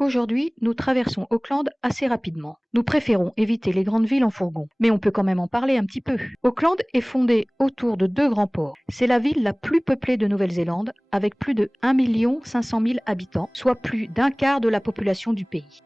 Aujourd'hui, nous traversons Auckland assez rapidement. Nous préférons éviter les grandes villes en fourgon, mais on peut quand même en parler un petit peu. Auckland est fondée autour de deux grands ports. C'est la ville la plus peuplée de Nouvelle-Zélande, avec plus de 1 500 000 habitants, soit plus d'un quart de la population du pays.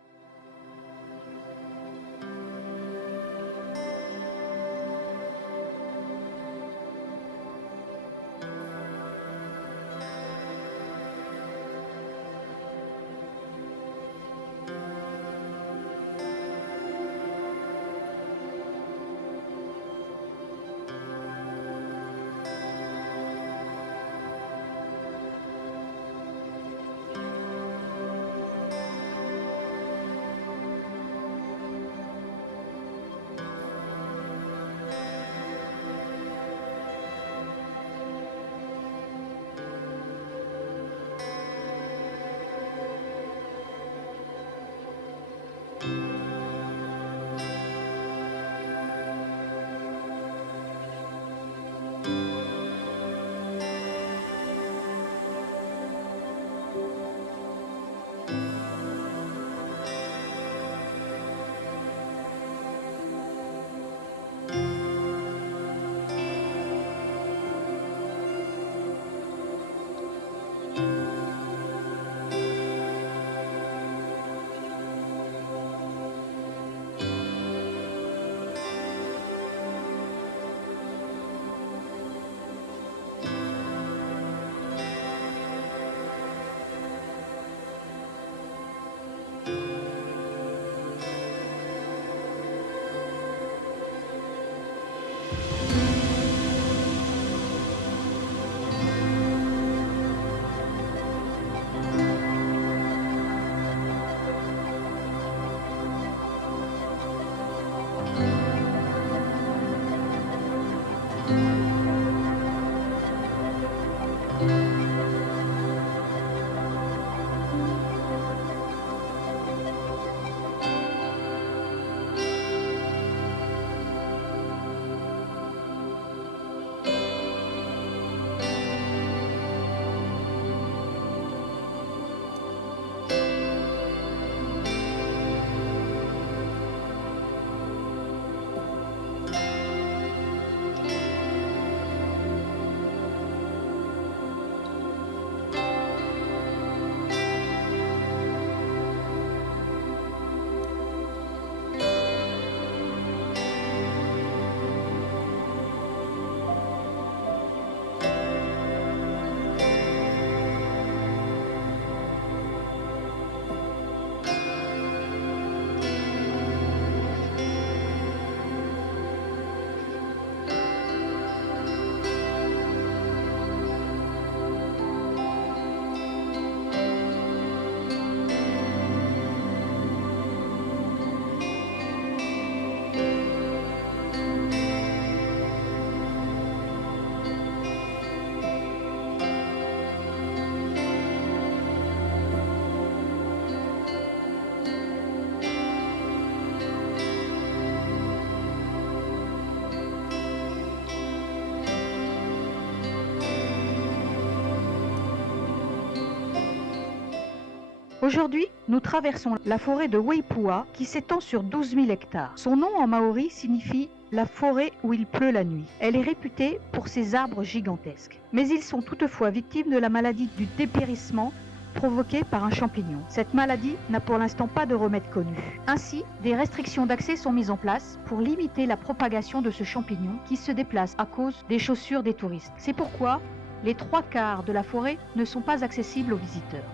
Aujourd'hui, nous traversons la forêt de Waipua qui s'étend sur 12 000 hectares. Son nom en maori signifie « la forêt où il pleut la nuit ». Elle est réputée pour ses arbres gigantesques. Mais ils sont toutefois victimes de la maladie du dépérissement provoquée par un champignon. Cette maladie n'a pour l'instant pas de remède connu. Ainsi, des restrictions d'accès sont mises en place pour limiter la propagation de ce champignon qui se déplace à cause des chaussures des touristes. C'est pourquoi les 3/4 de la forêt ne sont pas accessibles aux visiteurs.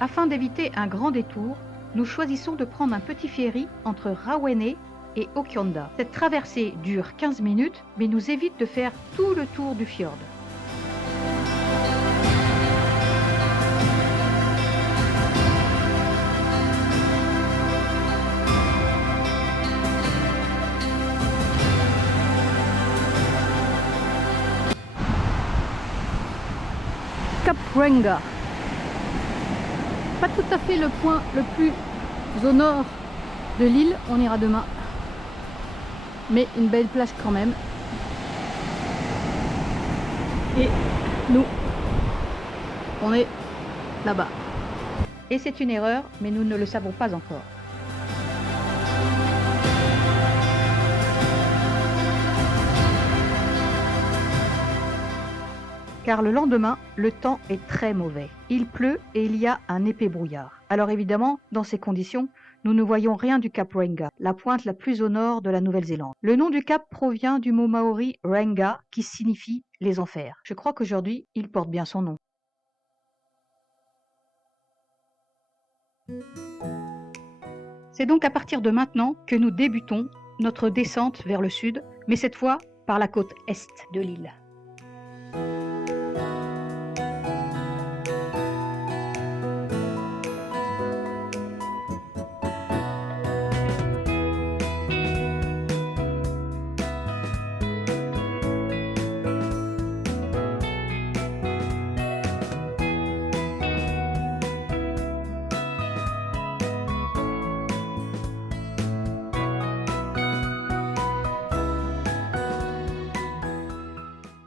Afin d'éviter un grand détour, nous choisissons de prendre un petit ferry entre Rawene et Okianda. Cette traversée dure 15 minutes, mais nous évite de faire tout le tour du fjord. Cap Renga. Pas tout à fait le point le plus au nord de l'île, on ira demain. Mais une belle plage quand même. Et nous, on est là-bas. Et c'est une erreur, mais nous ne le savons pas encore. Car le lendemain, le temps est très mauvais. Il pleut et il y a un épais brouillard. Alors évidemment, dans ces conditions, nous ne voyons rien du cap Renga, la pointe la plus au nord de la Nouvelle-Zélande. Le nom du cap provient du mot maori Renga, qui signifie les enfers. Je crois qu'aujourd'hui, il porte bien son nom. C'est donc à partir de maintenant que nous débutons notre descente vers le sud, mais cette fois par la côte est de l'île.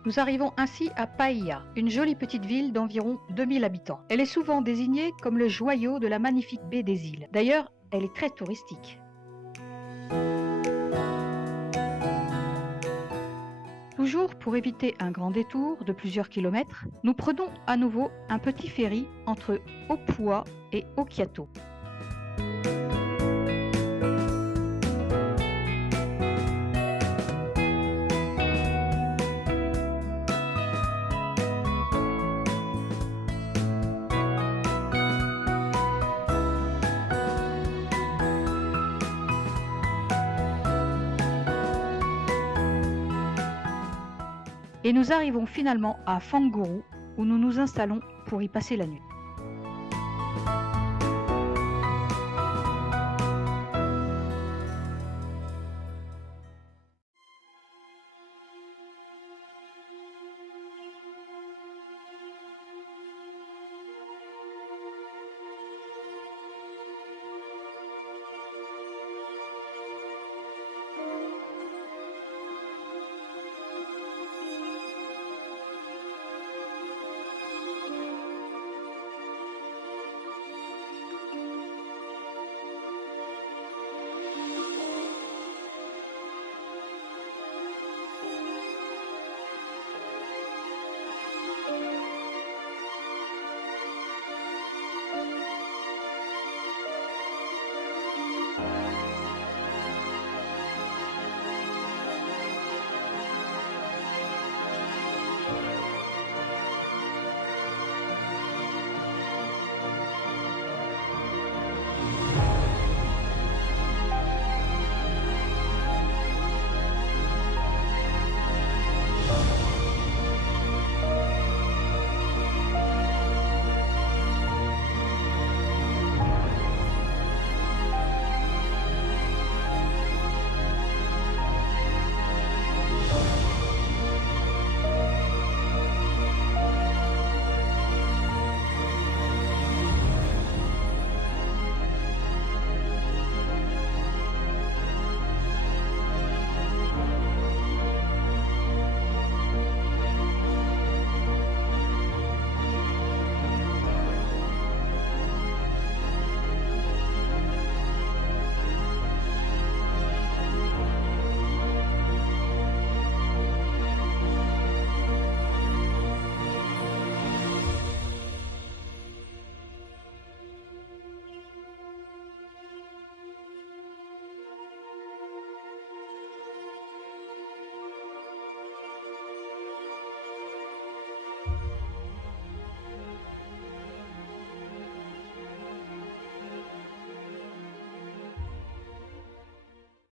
Nous arrivons ainsi à Paia, une jolie petite ville d'environ 2000 habitants. Elle est souvent désignée comme le joyau de la magnifique baie des îles. D'ailleurs, elle est très touristique. Toujours pour éviter un grand détour de plusieurs kilomètres, nous prenons à nouveau un petit ferry entre Opua et Okiato. Et nous arrivons finalement à Fanguru, où nous nous installons pour y passer la nuit.